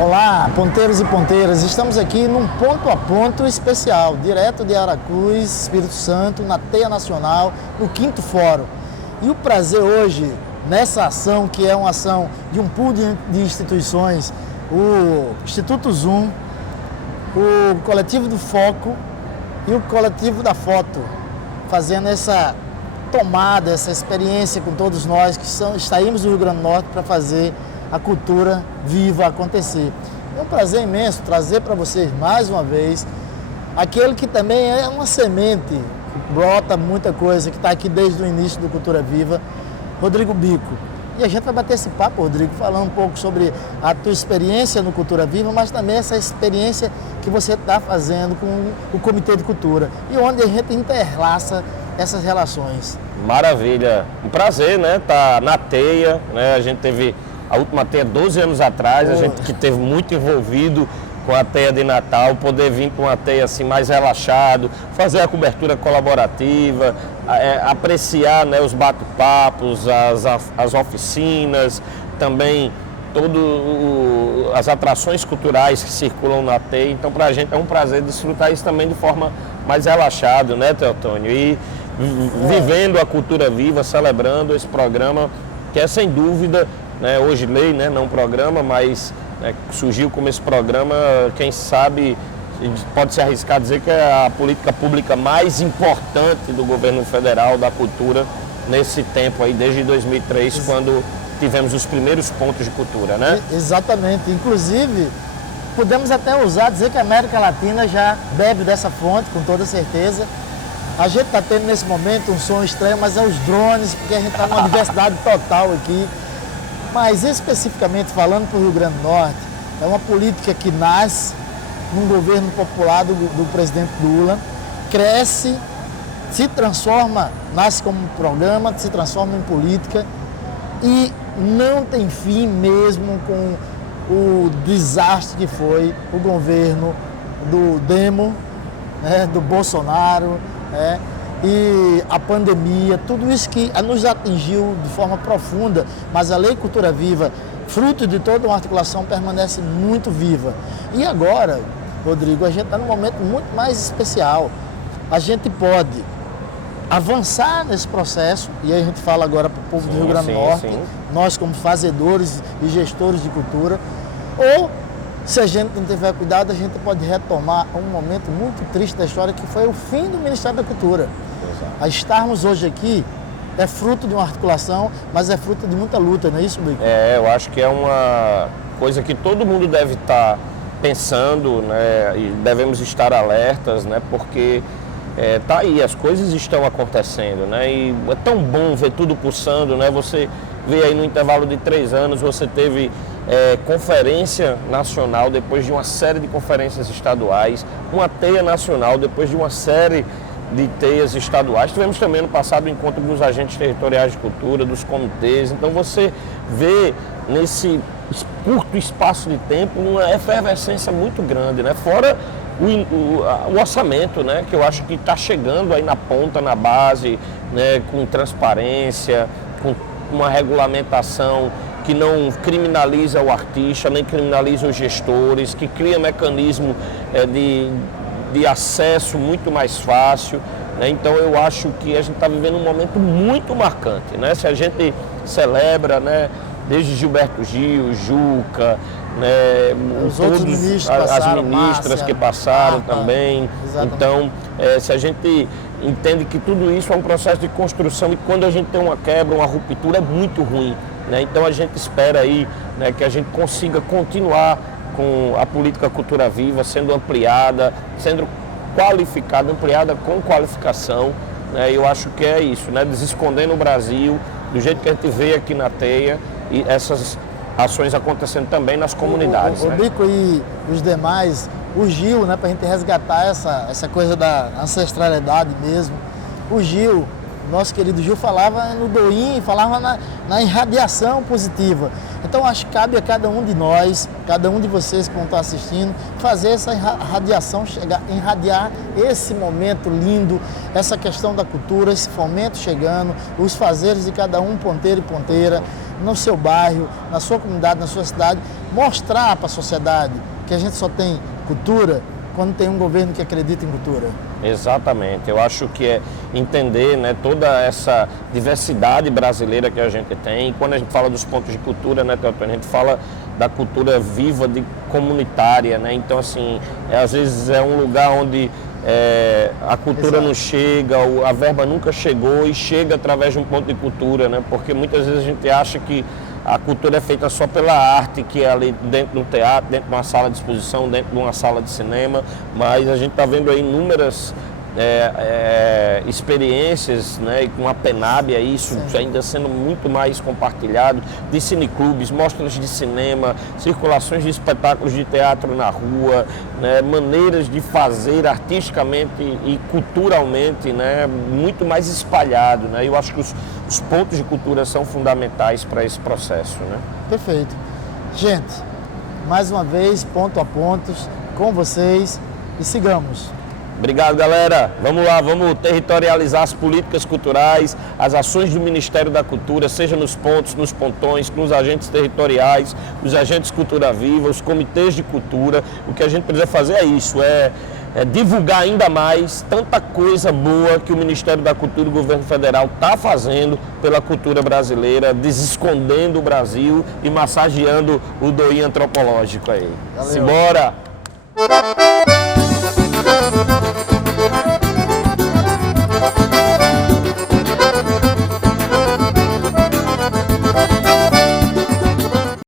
Olá, ponteiros e ponteiras, estamos aqui num ponto a ponto especial, direto de Aracruz, Espírito Santo, na Teia Nacional, no 5º Fórum. E o prazer hoje, nessa ação, que é uma ação de um pool de instituições, o Instituto Zoom, o Coletivo do Foco e o Coletivo da Foto, fazendo essa tomada, essa experiência com todos nós que saímos do Rio Grande do Norte para fazer a cultura viva acontecer. É um prazer imenso trazer para vocês mais uma vez aquele que também é uma semente, que brota muita coisa, que está aqui desde o início do Cultura Viva, Rodrigo Bico. E a gente vai bater esse papo, Rodrigo, falando um pouco sobre a tua experiência no Cultura Viva, mas também essa experiência que você está fazendo com o Comitê de Cultura e onde a gente interlaça essas relações. Maravilha, um prazer, né, tá na Teia, né, a gente teve a última Teia 12 anos atrás, a gente que teve muito envolvido com a Teia de Natal, poder vir com uma Teia assim mais relaxado, fazer a cobertura colaborativa, apreciar, né, os bate-papos, as oficinas, também as atrações culturais que circulam na Teia. Então, para a gente é um prazer desfrutar isso também de forma mais relaxada, né, Teotônio? E vivendo a cultura viva, celebrando esse programa, que é sem dúvida, né, hoje lei, né, não programa, mas né, surgiu como esse programa, quem sabe pode se arriscar a dizer que é a política pública mais importante do governo federal da cultura nesse tempo aí, desde 2003, quando tivemos os primeiros pontos de cultura, né? Exatamente, inclusive podemos até dizer que a América Latina já bebe dessa fonte, com toda certeza. A gente está tendo nesse momento um som estranho, mas é os drones, porque a gente está numa diversidade total aqui. Mas especificamente falando para o Rio Grande do Norte, é uma política que nasce num governo popular do presidente Lula, cresce, se transforma, nasce como um programa, se transforma em política e não tem fim mesmo com o desastre que foi o governo do Demo, né, do Bolsonaro, né, e a pandemia, tudo isso que nos atingiu de forma profunda, mas a Lei Cultura Viva, fruto de toda uma articulação, permanece muito viva. E agora, Rodrigo, a gente está num momento muito mais especial. A gente pode avançar nesse processo, e aí a gente fala agora para o povo do Rio Grande do Norte, nós como fazedores e gestores de cultura, ou se a gente não tiver cuidado, a gente pode retomar um momento muito triste da história, que foi o fim do Ministério da Cultura. A estarmos hoje aqui é fruto de uma articulação, mas é fruto de muita luta, não é isso, Bico? Eu acho que é uma coisa que todo mundo deve estar pensando, né, e devemos estar alertas, né, porque tá aí, as coisas estão acontecendo, né, e é tão bom ver tudo pulsando, né, você vê aí no intervalo de 3 anos, você teve conferência nacional depois de uma série de conferências estaduais, uma teia nacional depois de uma série de teias estaduais. Tivemos também no passado o encontro dos agentes territoriais de cultura, dos comitês. Então você vê nesse curto espaço de tempo uma efervescência muito grande, né? Fora o orçamento, né? Que eu acho que está chegando aí na ponta, na base, né? Com transparência, com uma regulamentação que não criminaliza o artista, nem criminaliza os gestores, que cria mecanismo de acesso muito mais fácil, né? Então eu acho que a gente está vivendo um momento muito marcante, né? Se a gente celebra, né, desde Gilberto Gil, Juca, né, todos as ministras que passaram também. Exatamente. Então, se a gente entende que tudo isso é um processo de construção, e quando a gente tem uma quebra, uma ruptura, é muito ruim, né? Então a gente espera aí, né, que a gente consiga continuar com a política Cultura Viva sendo ampliada, sendo qualificada, ampliada com qualificação, né? Eu acho que é isso, né? Desescondendo o Brasil, do jeito que a gente vê aqui na Teia, e essas ações acontecendo também nas comunidades. O Bico e os demais, o Gil, né, para a gente resgatar essa coisa da ancestralidade mesmo. O Gil nosso querido Gil falava no doim, falava na irradiação positiva. Então acho que cabe a cada um de nós, cada um de vocês que vão estar assistindo, fazer essa irradiação, irradiar esse momento lindo, essa questão da cultura, esse fomento chegando, os fazeres de cada um, ponteiro e ponteira, no seu bairro, na sua comunidade, na sua cidade, mostrar para a sociedade que a gente só tem cultura quando tem um governo que acredita em cultura. Exatamente, eu acho que é entender, né, toda essa diversidade brasileira que a gente tem. E quando a gente fala dos pontos de cultura, né, Teotônio, a gente fala da cultura viva, de comunitária, né? Então assim, às vezes é um lugar onde a cultura não chega, a verba nunca chegou e chega através de um ponto de cultura, né? Porque muitas vezes a gente acha que a cultura é feita só pela arte, que é ali dentro de um teatro, dentro de uma sala de exposição, dentro de uma sala de cinema, mas a gente está vendo aí inúmeras experiências, né, e com a PENAB, isso ainda sendo muito mais compartilhado, de cineclubes, mostras de cinema, circulações de espetáculos de teatro na rua, né, maneiras de fazer artisticamente e culturalmente, né, muito mais espalhado, né? Eu acho que os pontos de cultura são fundamentais para esse processo, né? Perfeito. Gente, mais uma vez, ponto a pontos, com vocês, e sigamos. Obrigado, galera. Vamos lá, vamos territorializar as políticas culturais, as ações do Ministério da Cultura, seja nos pontos, nos pontões, nos agentes territoriais, os agentes Cultura Viva, os comitês de cultura. O que a gente precisa fazer é isso, é divulgar ainda mais tanta coisa boa que o Ministério da Cultura e o Governo Federal está fazendo pela cultura brasileira, desescondendo o Brasil e massageando o doim antropológico aí. Valeu. Simbora!